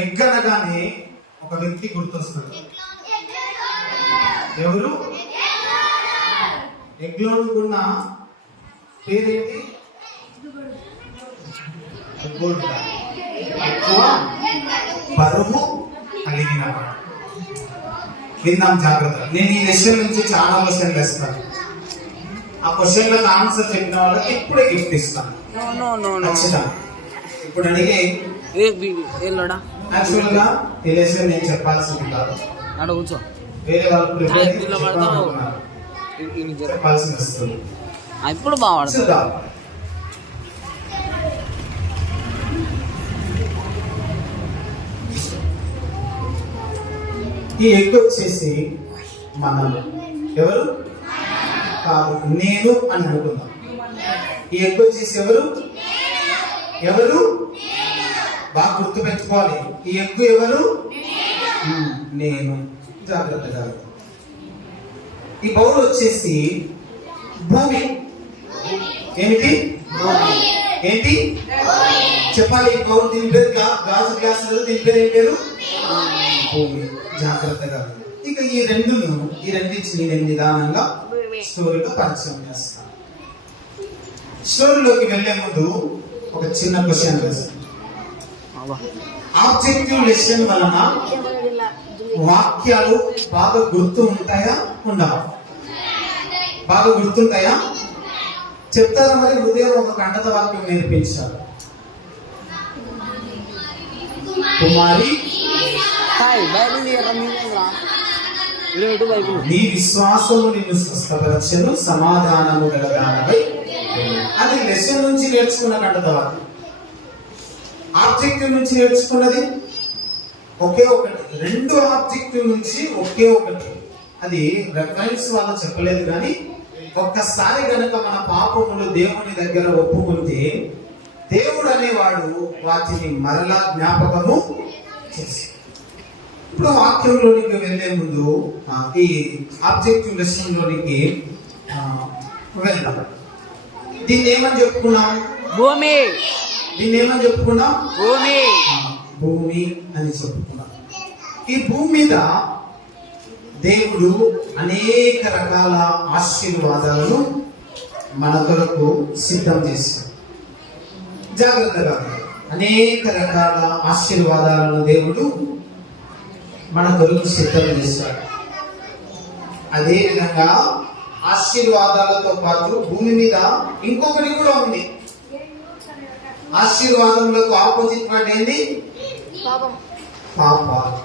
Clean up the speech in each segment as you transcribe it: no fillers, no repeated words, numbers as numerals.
Egg అనగానే ఒక వ్యక్తి గుర్తొస్తాడు. ఎవరు? ఎగ్లోనుకున్న పేరేంటి? ఎక్కువ బరువు కలిగిన. విందాం జాగ్రత్త. నేను ఈ లెసన్ నుంచి చాలా క్వశ్చన్లు వేస్తాను. ఆ క్వశ్చన్లకు ఆన్సర్ చెప్పిన వాళ్ళకి ఇప్పుడే గిఫ్ట్ ఇస్తాను. ఇప్పుడు అడిగే యాక్చువల్ గా ఈ లెసన్ నేను చెప్పాల్సింది కాదు, వేరే వాళ్ళు చెప్పాల్సి వస్తుంది. ఇప్పుడు బాగుంటుంది. ఈ ఎగ్ వచ్చేసి మనం ఎవరు కాదు, నేను అని అనుకుందాం. ఈ ఎగ్ వచ్చేసి ఎవరు? ఎవరు? బాగా గుర్తు పెట్టుకోవాలి. ఈ ఎగ్ ఎవరు? నేను. జాగ్రత్తగా. ఈ బౌల్ వచ్చేసి భూమి. ఏమిటి? ఏంటి చెప్పాలి? ఈ బౌల్ దీని పేరు గాజు గ్లాస్, దీని పేరు ఏం పేరు? భూమి. జాగ్రత్తగా. ఇక ఈ రెండింటిని నేను నిదానంగా స్టోరీలో పరిచయం చేస్తాను. స్టోరీలోకి వెళ్లే ముందు ఒక చిన్న క్వశ్చన్ వేస్తాను. ఆబ్జెక్టివ్ లెసన్ వలన వాక్యాలు బాగా గుర్తు ఉంటాయా ఉండవా? బాగా గుర్తుంటాయా? చెప్తారా? మరి ఉదయం ఒక కంటత వాక్యం నేర్పించారు. కుమారి నీ విశ్వాసము నిన్ను స్వస్థపరచెను, సమాధానము గల దానవై. అది లెసన్ నుంచి నేర్చుకున్న కంటత వాక్యం. ఆబ్జెక్టివ్ నుంచి నేర్చుకున్నది ఒకే ఒకటి. రెండు ఆబ్జెక్టివ్ నుంచి ఒకే ఒకటి. అది రెఫరెన్స్ వాళ్ళు చెప్పలేదు, కానీ ఒక్కసారి గనక మన పాపములు దేవుని దగ్గర ఒప్పుకుంటే దేవుడు అనేవాడు వాటిని మరలా జ్ఞాపకము చేసి. ఇప్పుడు వాక్యంలోనికి వెళ్లే ముందు ఈ ఆబ్జెక్టివ్ లెసన్ లోనికి వెళ్దాం. దీన్ని ఏమని చెప్పుకున్నాం? భూమి. దీన్ని ఏమని చెప్పుకున్నాం? భూమి. భూమి అని చెప్పుకున్నాం. ఈ భూమి మీద దేవుడు అనేక రకాల ఆశీర్వాదాలను మన కొరకు సిద్ధం చేశాడు. జాగ్రత్తగా. అనేక రకాల ఆశీర్వాదాలను దేవుడు మన కొరకు సిద్ధం చేశాడు. అదే విధంగా ఆశీర్వాదాలతో పాటు భూమి మీద ఇంకొకటి కూడా ఉంది. ఆశీర్వాదములకు ఆపోజిట్ వర్డ్ ఏంటి? పాపాలు.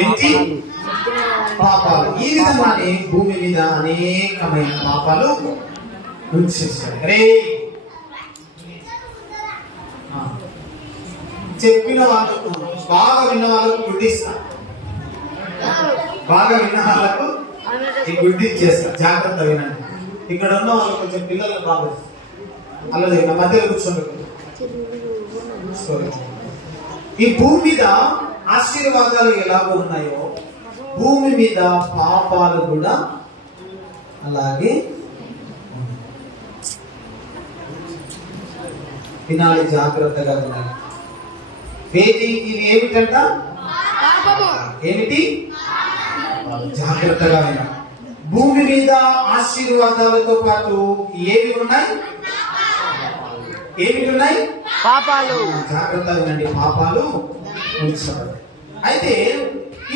ఏంటి? పాపాలు. ఈ విధంగానే భూమి మీద అనేకమైన పాపాలు ఉంచేశాడు. చెప్పిన వాళ్ళకు, బాగా విన్న వాళ్ళకు గుడ్డి ఇస్తా, బాగా విన్న వాళ్ళకు ఈ గుడ్డి ఇచ్చేస్తా. జాగ్రత్త వినండి. ఇక్కడ ఉన్న వాళ్ళు కొంచెం పిల్లలకు బాగా అలాగే నా మధ్యలో కూర్చోండి. ఈ భూమి మీద ఆశీర్వాదాలు ఎలాగో ఉన్నాయో భూమి మీద పాపాలు కూడా అలాగే వినాలి. జాగ్రత్తగా వినాలి. ఇది ఏమిటంట? ఏమిటి? జాగ్రత్తగా వినాలి. భూమి మీద ఆశీర్వాదాలతో పాటు ఏవి ఉన్నాయి? ఏమిటి ఉన్నాయి? పాపాలు. జాగ్రత్తగా వినండి. పాపాలు ఉంచబడ్డాయి. అయితే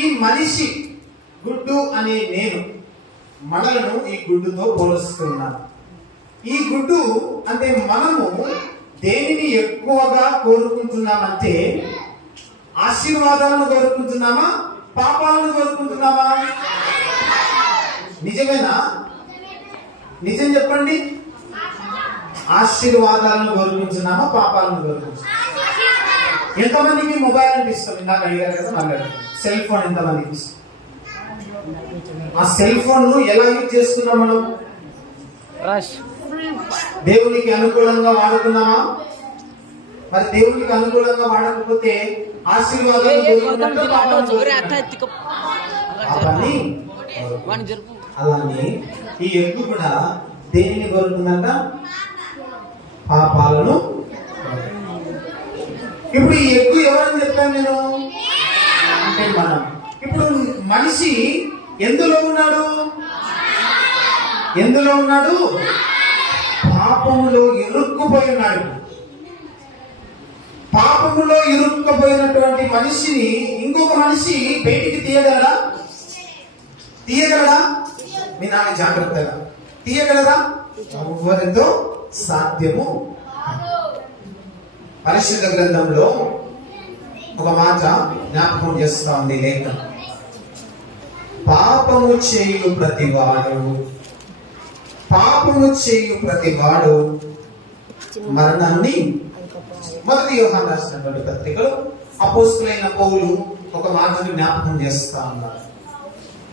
ఈ మనిషి గుడ్డు అనే నేను మనలను ఈ గుడ్డుతో పోలుస్తున్నాను. ఈ గుడ్డు అంటే మనము దేనిని ఎక్కువగా కోరుకుంటున్నామంటే ఆశీర్వాదాలను కోరుకుంటున్నామా, పాపాలను కోరుకుంటున్నామా? నిజమేనా? నిజం చెప్పండి. ఆశీర్వాదాలను కోరుకుంటున్నామా, పాపాలను కోరుకుంటున్నామా? ఎంతమందికి మొబైల్ అంటే ఇష్టం? ఇందాక అడిగారు కదా, మాట్లాడారు. సెల్ ఫోన్ ఎంతమందికి ఇష్టం? ఆ సెల్ ఫోన్ ను ఎలా యూజ్ చేస్తున్నాం మనం? దేవునికి అనుకూలంగా వాడుతున్నామా? మరి దేవునికి అనుకూలంగా వాడకపోతే ఆశీర్వాదాలు అలానే ఈ ఎగ్గు కూడా దేనిని కోరుకుందంట? పాపాలను. ఇప్పుడు ఈ ఎగ్గు ఎవరని చెప్పాను నేను? అంటే మనం. ఇప్పుడు మనిషి ఎందులో ఉన్నాడు? ఎందులో ఉన్నాడు? పాపములో ఇరుక్కుపోయి ఉన్నాడు. పాపములో ఇరుక్కుపోయినటువంటి మనిషిని ఇంకొక మనిషి బయటికి తీయగలడా? తీయగలడా? మీ నాన్న జాగ్రత్తగా తీయగలరా? ఎవరితో సాధ్యము. పరిశుద్ధ గ్రంథంలో ఒక మాట జ్ఞాపకం చేస్తా ఉంది లేఖ. పాపము చేయు ప్రతివాడు మరణాన్ని. మొదటి యోహాను రాసినటువంటి పత్రికలో అపోస్తలుడైన పౌలు ఒక మాటను జ్ఞాపకం చేస్తా ఉన్నారు.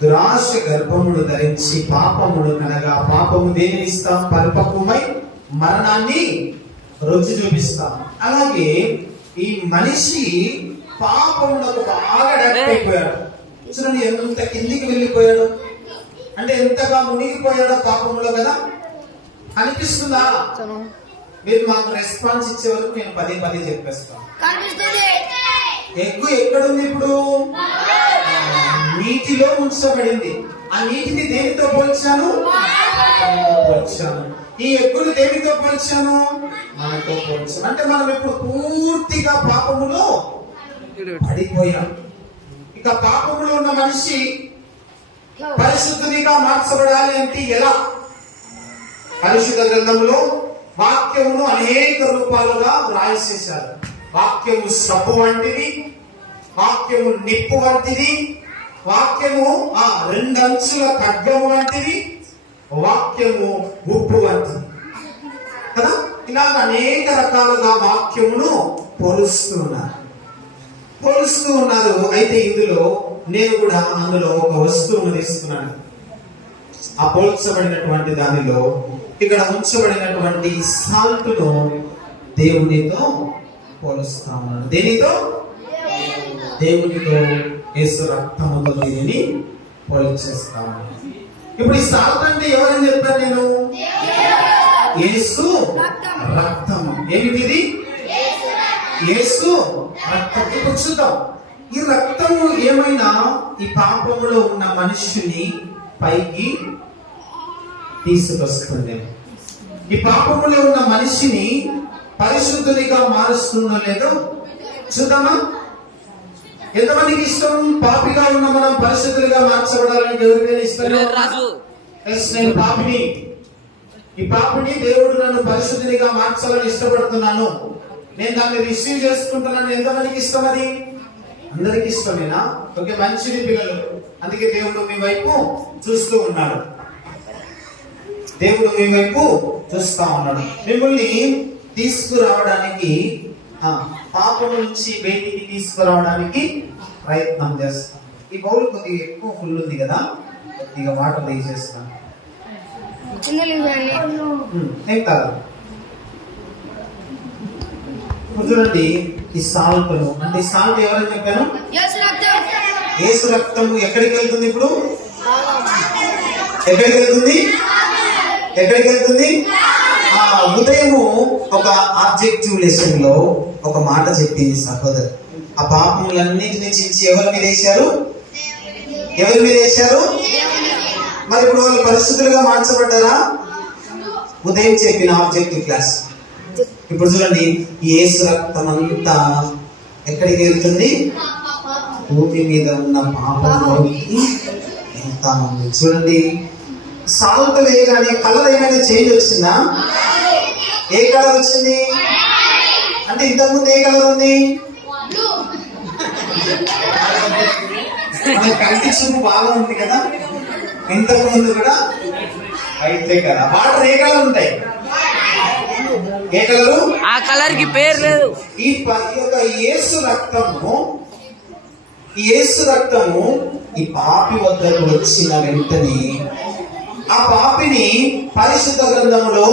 దురాశ గర్భమును ధరించి పాపమును కనగా పాపము దేనిని ఇస్తాం? పరిపక్వమై మరణాన్ని రుచి చూపిస్తాం. అలాగే ఈ మనిషి పాపములకు బాగా అడాప్ట్ అయిపోయాడు. చూడండి ఎంత కిందికి వెళ్ళిపోయాడు, అంటే ఎంతగా మునిగిపోయాడో పాపంలో కదా. అనిపిస్తుందా? మీరు మాకు రెస్పాన్స్ ఇచ్చే వరకు నేను పదే చెప్పేస్తాను. ఎగ్గు ఎక్కడుంది ఇప్పుడు? నీటిలో ఉంచబడింది. ఆ నీటిని దేనితో పోల్చాను? ఈ ఎగ్గును దేనితో పోల్చాను? మనతో పోల్చాను. అంటే మనం ఇప్పుడు పూర్తిగా పాపములో పడిపోయాం. ఇక పాపములో ఉన్న మనిషి పరిశుద్ధునిగా మార్చబడాలి అంటే ఎలా? పరిశుద్ధ గ్రంథంలో వాక్యమును అనేక రూపాలుగా రాసేశారు. వాక్యము సబ్బు వంటిది, వాక్యము నిప్పు వంటిది, వాక్యము రెండంచుల ఖడ్గము వంటిది, వాక్యము ఉప్పు వంటిది కదా. ఇలాగ అనేక రకాలుగా వాక్యమును పోలుస్తూ ఉన్నారు. అయితే ఇందులో నేను కూడా అందులో ఒక వస్తువును తీసుకున్నాను. ఆ పోల్చబడినటువంటి దానిలో ఇక్కడ ఉంచబడినటువంటి సాల్ట్ను దేవునితో పోలుస్తా ఉన్నాను. దేనితో? దేవునితో, యేసు రక్తముతో దీనిని పోల్చేస్తా ఉన్నాను. ఇప్పుడు ఈ సాల్ట్ అంటే ఎవరని చెప్పాను నేను? యేసు రక్తము. ఏమిటిది? యేసు రక్తం. ఇప్పుడు చూద్దాం, ఈ రక్తము ఏమైనా ఈ పాపములో ఉన్న మనుషుని పైకి తీసుకొస్తుంది. ఈ పాపములో ఉన్న మనిషిని పరిశుద్ధునిగా మారుస్తుందో లేదో చూద్దామా? ఎంతమందికి ఇష్టం పాపిగా ఉన్న మనం పరిశుద్ధులుగా మార్చబడాలని? ఎవరికైనా ఇష్టం? నేను పాపిని, ఈ పాపిని దేవుడు నన్ను పరిశుద్ధునిగా మార్చాలని ఇష్టపడుతున్నాను, నేను దాన్ని రిసీవ్ చేసుకుంటున్నాను. ఎంతమందికి ఇష్టం? అది అందరికి ఇష్టమేనా? ఓకే, మంచిది పిల్లలు. అందుకే దేవుడు మీ వైపు చూస్తూ ఉన్నాడు. దేవుడు మీ వైపు చూస్తా ఉన్నాడు. మిమ్మల్ని తీసుకురావడానికి, పాపం నుంచి బయటికి తీసుకురావడానికి ప్రయత్నం చేస్తాం. ఈ బౌల్ కొద్దిగా ఎక్కువ ఫుల్ ఉంది కదా, కొద్దిగా వాటర్ వేసేస్తాను. ఏం కాదు. చూడండి ఈ సాల్ట్, అంటే ఈ సాల్ట్ ఎవరని చెప్పాను? యేసు రక్తము. ఎక్కడికి వెళ్తుంది ఇప్పుడు? ఎక్కడికి వెళ్తుంది? ఉదయము ఒక ఆబ్జెక్టివ్ లెసన్ లో ఒక మాట చెప్పింది సహోదరు. ఆ పాపములన్నిటిని చించి ఎవరి మీద వేశారు? మరి ఇప్పుడు వాళ్ళు పరిస్థితులుగా మార్చబడ్డారా? ఉదయం చెప్పిన ఆబ్జెక్టివ్ క్లాస్. ఇప్పుడు చూడండి, యేసు రక్తం అంతా ఎక్కడికి వెళ్తుంది? భూమి మీద ఉన్న పాపంలోకి ఎంత ఉంది. చూడండి, సాల్ట్ వేయగానే కలర్ ఏమైనా చేంజ్ వచ్చిందా? ఏ కలర్ వచ్చింది? అంటే ఇంతకుముందు ఏ కలర్ ఉంది? మన కంటి చూపు బాగా ఉంది కదా, ఇంతకు ముందు కూడా అయితే కదా. వాటర్ ఏ కలర్ ఉంటాయి? ఏ కలరు? ఆ కలర్ కి పేరు లేదు. ఈ యొక్క యేసు రక్తము ఈ పాపి వద్దకు వచ్చిన వెంటనే ఆ పాపిని పరిశుద్ధ గ్రంథంలో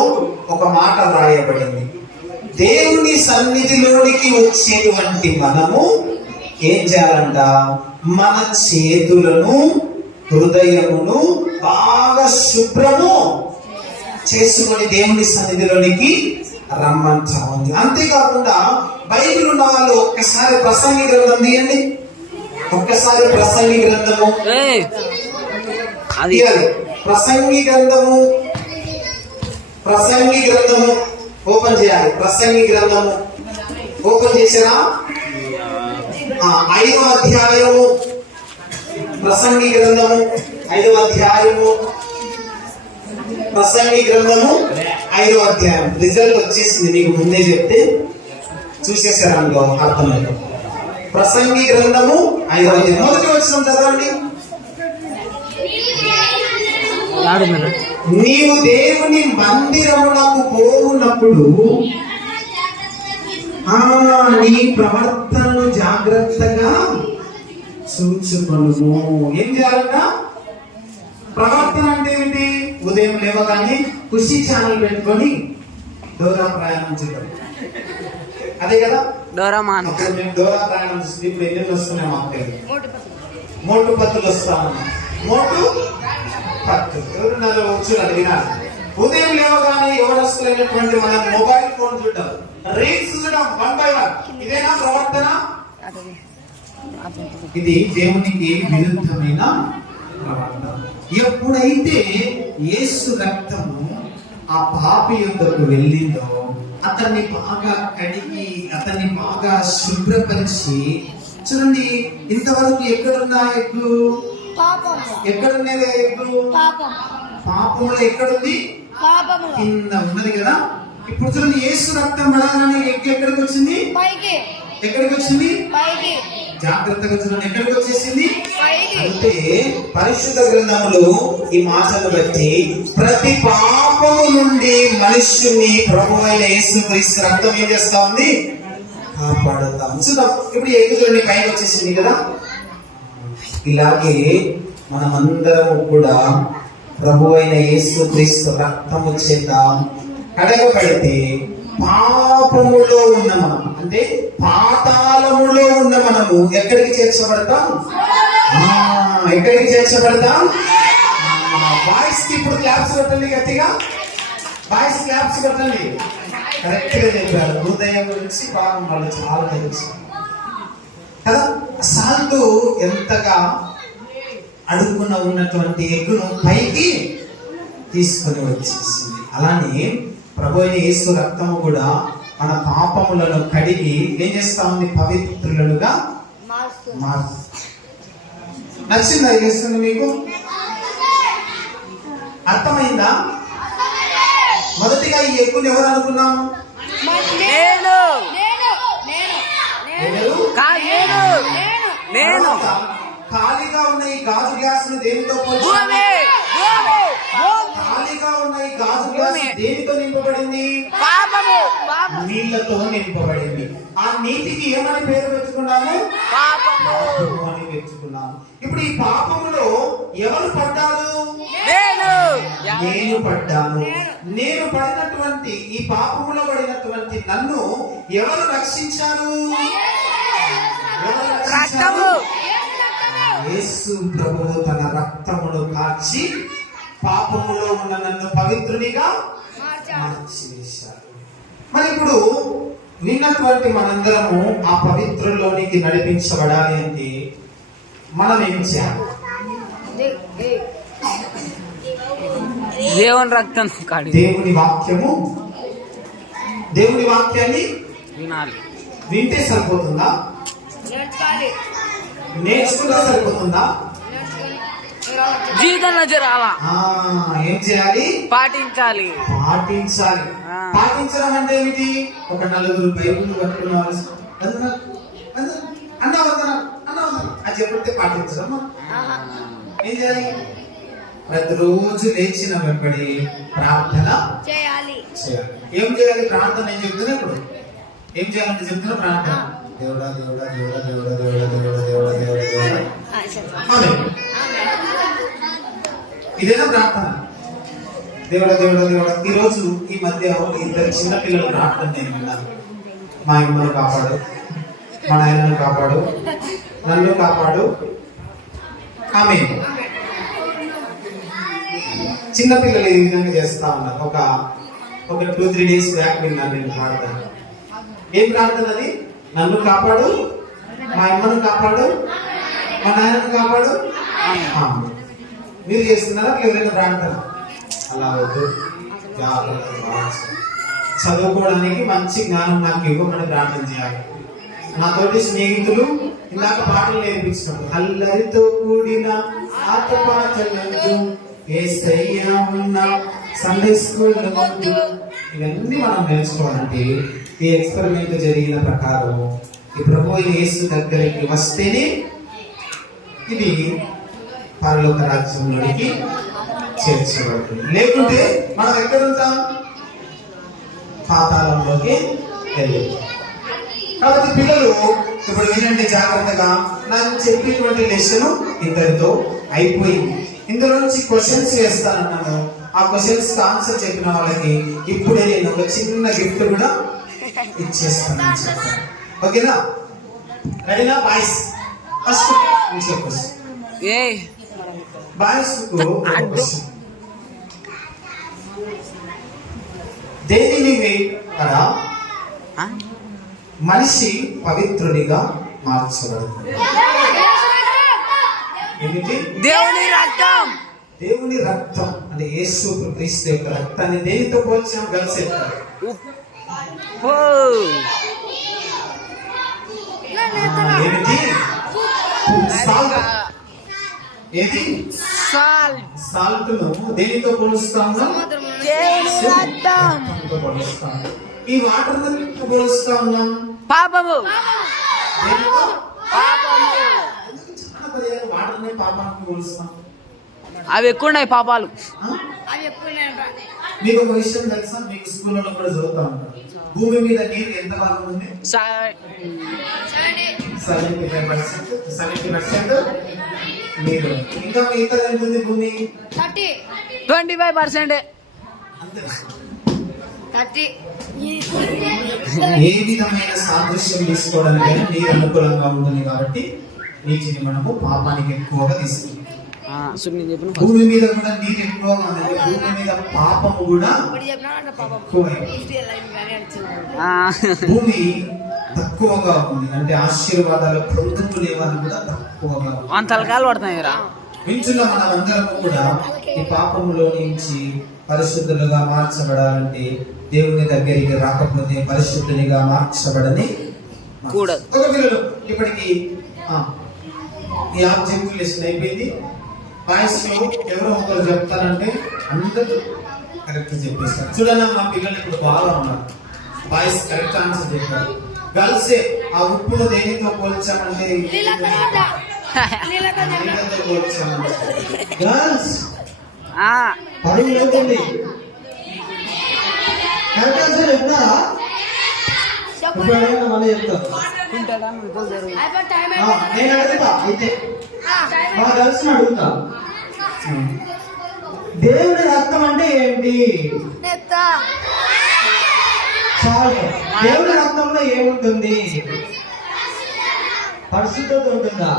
ఒక మాట రాయబడింది. దేవుని సన్నిధిలోనికి వచ్చేటువంటి మనము ఏం చేయాలంట? మన చేతులను, హృదయమును బాగా శుభ్రము చేసుకొని దేవుని సన్నిధిలోనికి రమ్మంటా ఉంది. అంతేకాకుండా బైబిల్ ఉన్న వాళ్ళు ఒక్కసారి ప్రసంగి గ్రంథం తీయండి. ఒక్కసారి ప్రసంగి గ్రంథము ఏయ్, అది తీయాలి. ప్రసంగి గ్రంథము ఓపెన్ చేయాలి. ప్రసంగి గ్రంథము ఓపెన్ చేసారా? 5వ అధ్యాయము ప్రసంగి గ్రంథము 5వ అధ్యాయము ప్రసంగి గ్రంథము 5వ అధ్యాయం. రిజల్ట్ వచ్చేసింది, మీకు ముందే చెప్తే చూసేసారు అందులో అర్థమైంది. ప్రసంగి గ్రంథము 5వ అధ్యాయం మొదటి వచనం చదవండి. నీవు దేవుని మందిరమునకు పోవునప్పుడు నీ ప్రవర్తనను జాగ్రత్తగా చూచుకొనుము. ఏం చేయాలట? ప్రవర్తన అంటే ఏంటి? ఉదయం లేవగానే ఖుషి ఛానల్ పెట్టుకొని డోరా ప్రయాణం చేయడం, అదే కదా డోరామాన్. అప్పుడు మేము డోరా ప్రయాణం చూసి ఇప్పుడు ఎన్ని వస్తున్నాయి మాకు తెలియదు. మోటు పత్తులు వస్తాము. మోటు పత్తు ఎవరున్నారు? చూడాలి, వినాలి. ఉదయం లేవగానే ఎవరు వస్తున్నటువంటి మన మొబైల్ ఫోన్ చూడడం, రీల్స్ చూడడం 1 by 1. ఇదేనా ప్రవర్తన? ఇది దేవునికి విరుద్ధమైన ప్రవర్తన. ఎప్పుడైతే యేసు రక్తము ఆ పాపి యొద్దకు వెళ్ళిందో అతన్ని బాగా కడిగి అతన్ని బాగా శుభ్రపరిచి, చూడండి ఇంతవరకు ఎక్కడున్న ఎగ్గు? ఎక్కడున్నది ఎగ్గు? పాపంలో ఎక్కడుంది? కింద ఉన్నది కదా. ఇప్పుడు చూడండి యేసు రక్తం పడగానే ఎగ్గు ఎక్కడికి వచ్చింది? ఎక్కడికి వచ్చింది? జాగ్రత్తగా చూడండి, ఎక్కడికి వచ్చేసింది? అంటే పరిశుద్ధ గ్రంథములు ఈ మాటను బట్టి ప్రతి పాపము నుండి మనుష్యుని ప్రభువైన యేసుక్రీస్తు రక్తం ఏం చేస్తా ఉంది? కాపాడుతాం. చూద్దాం ఇప్పుడు ఎగ్గు చూడండి పైకి వచ్చేసింది కదా. ఇలాగే మనమందరము కూడా ప్రభువైన యేసుక్రీస్తు రక్తము చేత కడగబడితే పాపములో ఉన్న మనం, అంటే పాతాళములో ఉన్న మనము ఎక్కడికి చేర్చబడతాం? ఎక్కడికి చేర్చబడతాం? బాయ్స్ కి ఇప్పుడు క్లాప్స్ కొట్టండి గట్టిగా. బాయ్స్ క్లాప్స్ కొట్టండి. కరెక్ట్ గా చెప్పారు. హృదయం గురించి పాపం వాళ్ళు చాలా తెలుసు కదా. సాల్ట్ ఎంతగా అడుగున ఉన్నటువంటి ఎగ్గును పైకి తీసుకొని వచ్చేసింది. అలానే ప్రభు అయిన యేసు రక్తము కూడా మన పాపములను కడిగి ఏం చేస్తా ఉంది? పవిత్రులుగా మారుస్తుంది. నచ్చిందా చేస్తుంది? మీకు అర్థమైందా? మొదటిగా ఈ ఎగ్గును ఎవరు అనుకున్నాం? నేను. ఖాళీగా ఉన్న ఈ గాజు గ్లాస్ ను దేనితో పోల్చాలి? ఖాళీగా ఉన్న ఈ గాజు గ్లాస్ దేనితో నింపబడింది? నీళ్లతో నింపబడింది. ఆ నీటికి ఏమని పేరు పెట్టుకున్నాము? పాపము అని పెట్టుకున్నాము. ఇప్పుడు ఈ పాపములో ఎవరు పడ్డారు? నేను పడ్డాను. నేను పడినటువంటి ఈ పాపములో పడినటువంటి నన్ను ఎవరు రక్షించారు? యేసు ప్రభువు తన రక్తమును కార్చి పాపములో ఉన్న నన్ను పవిత్రునిగా మార్చివేశారు. మరి ఇప్పుడు విన్నటువంటి మనందరము ఆ పవిత్రులోనికి నడిపించబడాలి అంటే మనం ఏం చేయాలి? దేవుని రక్తం, దేవుని వాక్యాన్ని వినాలి. వింటే సరిపోతుందా? నేర్చుకుంటే సరిపోతుందా? జీవితంలో జరగాలా? ఏం చేయాలి? పాటించాలి. పాటించడం అంటే ఏమిటి? ఒక 4 బైబిల్ పట్టుకున్నారు అన్న అది చెప్పితే పాటించడం. ఏం చేయాలి? ప్రతిరోజు లేచిన వెంబడి ప్రార్థన చేయాలి. ఏం చేయాలి? ప్రార్థన ఏం చెప్తున్నా ఇప్పుడు? ఏం చేయాలంటే చెప్తున్నా ప్రార్థన. దేవుడా దేవుడా దేవుడా దేవుడా దేవుడా దేవుడా దేవుడా దేవుడా దేవుడా. ఇదేనా ప్రార్థన? దేవుడా దేవుడా దేవుడా. ఈరోజు ఈ మధ్య 2 చిన్న పిల్లలు ప్రార్థన నేను విన్నాను. మా అమ్మను కాపాడు, మా నాయనను కాపాడు, నన్ను కాపాడు. ఆమేన్. చిన్న పిల్లలు ఈ విధంగా చేస్తా ఉన్నారు. ఒక 2-3 days బ్యాక్ విన్నాను నేను ప్రార్థన. ఏం ప్రార్థన అది? నన్ను కాపాడు, మా అమ్మను కాపాడు, మా నాయనను కాపాడు. మీరు చేస్తున్నారా ఎవరైనా ప్రార్థన? అలా వద్దు. చదువుకోవడానికి మంచి జ్ఞానం నాకు ఇవ్వమని ప్రార్థన చేయాలి. నా తోటి స్నేహితులు ఇందాక పాటలు నేర్పించినారు. అల్లరితో కూడిన ఆటపాటలొద్దు, యేసయ్య ఉన్న సండే స్కూల్ వద్దు. ఇవన్నీ మనం నేర్చుకోవాలంటే ఈ ఎక్స్పెరిమెంట్ జరిగిన ప్రకారం ఈ ప్రభువు యేసు దగ్గరికి వస్తేనే ఇది పరలోక రాజ్యంలోనికి చేర్చబడుతుంది. లేకుంటే మనం ఎక్కడ ఉంటాం? పాతాళంలోకి వెళ్ళి. కాబట్టి పిల్లలు ఇప్పుడు వినండి జాగ్రత్తగా. నాకు చెప్పినటువంటి లెసన్ ఇంతటితో అయిపోయింది. ఇందులో నుంచి క్వశ్చన్స్ వేస్తానన్నాను. ఆ క్వశ్చన్స్ ఆన్సర్ చెప్పిన వాళ్ళకి ఇప్పుడే నేను ఒక చిన్న గిఫ్ట్ కూడా ఇచ్చేస్తాను. ఓకేనా? రెడీనా బాయ్స్? ఫస్ట్ బాయ్స్ దేనిని వేయరా మనిషి పవిత్రుడిగా మార్చబడుతుంది? ఏమిటి? దేవుని రక్తం. దేవుని రక్తం అంటే యేసు క్రీస్తు యొక్క రక్తాన్ని దేనితో పోల్చాం? గర్ల్స్ ఏమిటి? ఏది? సాల్ట్ ను దేనితో పోలుస్తాము? ఈ వాటర్ పోలుస్తా ఉన్నాం పాపము. వాటర్ ని పాపానికి పోలుస్తాం. అవి ఎక్కువ ఉన్నాయి పాపాలు. మీకు ఒక విషయం తెలుసా? మీకు స్కూల్లో కూడా చదువుతా ఉంటారు. భూమి మీద నీరు ఎంత భాగం ఉంది? 70% నీరు. ఇంకా మిగతా ఎంత ఉంది భూమి? 25%. ఏ విధమైన సాదృశ్యం తీసుకోవడానికైనా నీరు అనుకూలంగా ఉంటుంది. కాబట్టి నీటిని మనము పాపానికి ఎక్కువగా తీసుకుంటాం. భూమి మీద కూడా నీరు ఎక్కువగా ఉంది. భూమి మీద పాపము కూడా భూమి తక్కువగా ఉంది. అంటే ఆశీర్వాదాలు పొందుకునే వాళ్ళు కూడా తక్కువగా వింటున్న మనం అందరం కూడా ఈ పాపములో నుంచి పరిశుద్ధులుగా మార్చబడాలంటే దేవుని దగ్గరికి రాకపోతే పరిశుద్ధునిగా మార్చబడని కూడదు. ఒక పిల్లలు ఇప్పటికి ఈ ఆబ్జెక్ట్ లెసన్ అయిపోయింది. బాయ్స్ ఎవరో ఒకరు చెప్తారంటే అందరూ కరెక్ట్ చెప్పేస్తారు. చూడండి మా పిల్లలు ఇప్పుడు బాగా ఉన్నారు. బాయ్స్ కరెక్ట్ ఆన్సర్ చెప్పారు. గర్ల్స్ ఆ ఉప్పును దేనితో పోల్చామంటే పోల్చాము. గర్ల్స్ పరుగు లేదండి. కరెక్ట్ ఆన్సర్ చెప్తారా? మళ్ళీ చెప్తారు. నేను అడుగుతా అయితే మా గర్ల్స్ అడుగుతా, దేవుని రక్తం అంటే ఏంటి? దేవుని రక్తంలో ఏముంటుంది? పరిశుద్ధత ఉంటుందా?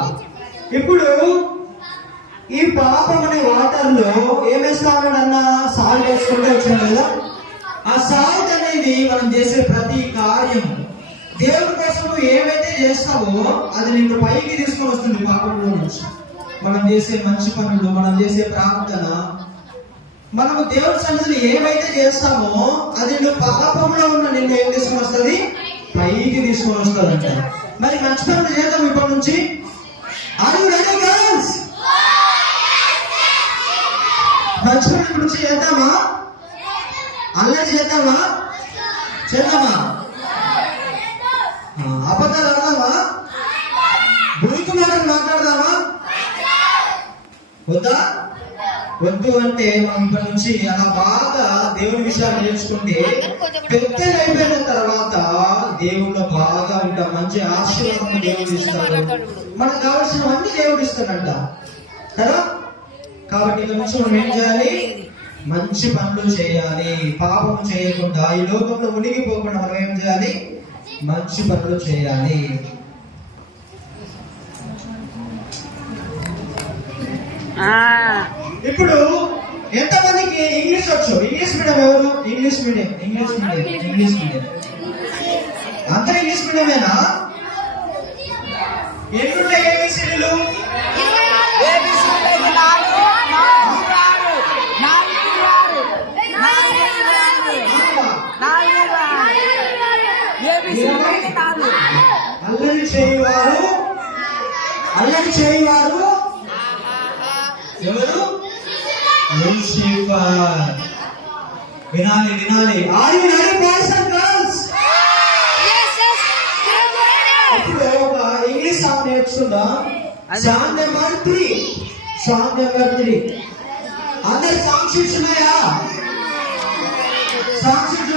ఇప్పుడు ఈ పాపం అనే వాటర్ లో ఏం వేస్తా ఉన్నాడన్నా? సాల్ట్ వేసుకుంటే వచ్చింది కదా. ఆ సాల్ట్ అనేది మనం చేసే ప్రతి కార్యం దేవుడి కోసం ఏవైతే చేస్తావో అది నిన్ను పైకి తీసుకొని వస్తుంది. పాపంలో నుంచి మనం చేసే మంచి పనులు, మనం చేసే ప్రార్థన, మనము దేవుడి సన్నిధిలో ఏవైతే చేస్తామో అది నువ్వు పాపంలో ఉన్న నిన్ను ఏం తీసుకొని వస్తుంది? పైకి తీసుకొని వస్తుంది అంట. మరి మంచి పనులు చేద్దాం ఇప్పటి నుంచి. Are you ready girls? మంచి పనులు ఇప్పటి నుంచి చేద్దామా? అల్లరి చేద్దామా? చేద్దామా? అబద్ధాలు ఆడదామా? భూమికి మాట్లాడదామా? వద్దా? వద్దు అంటే మనం ఇప్పటి నుంచి అలా బాగా దేవుని విషయాలు నేర్చుకుంటే పెద్దలు అయిపోయిన తర్వాత దేవుళ్ళు బాగా ఉంటాం. మంచి ఆశీర్వాదం దేవుడు ఇస్తాడు. మనకు కావాల్సినవన్నీ దేవుడు ఇస్తాడంట కదా. కాబట్టి ఇక నుంచి మనం ఏం చేయాలి? మంచి పనులు చేయాలి. పాపం చేయకుండా, ఈ లోకంలో మునిగిపోకుండా మనం ఏం చేయాలి? మంచి పనులు చేయాలి. ఇప్పుడు ఎంతమందికి ఇంగ్లీష్ వచ్చు? ఇంగ్లీష్ మీడియం ఎవరు? ఇంగ్లీష్ మీడియం అంత నిజమేనా? ఎన్నుంటాయి ఏబిసిడీలు? అల్లరి చేయవారు ఎవరు? లూసిఫర్. వినాలి. Are you ready boys and girls? ఇప్పుడు ఒక ఇంగ్లీష్ సాంగ్ నేర్చుకుందాం. Song number 3. అందరి సాంగ్ షీట్స్ ఉన్నాయా? Song sheets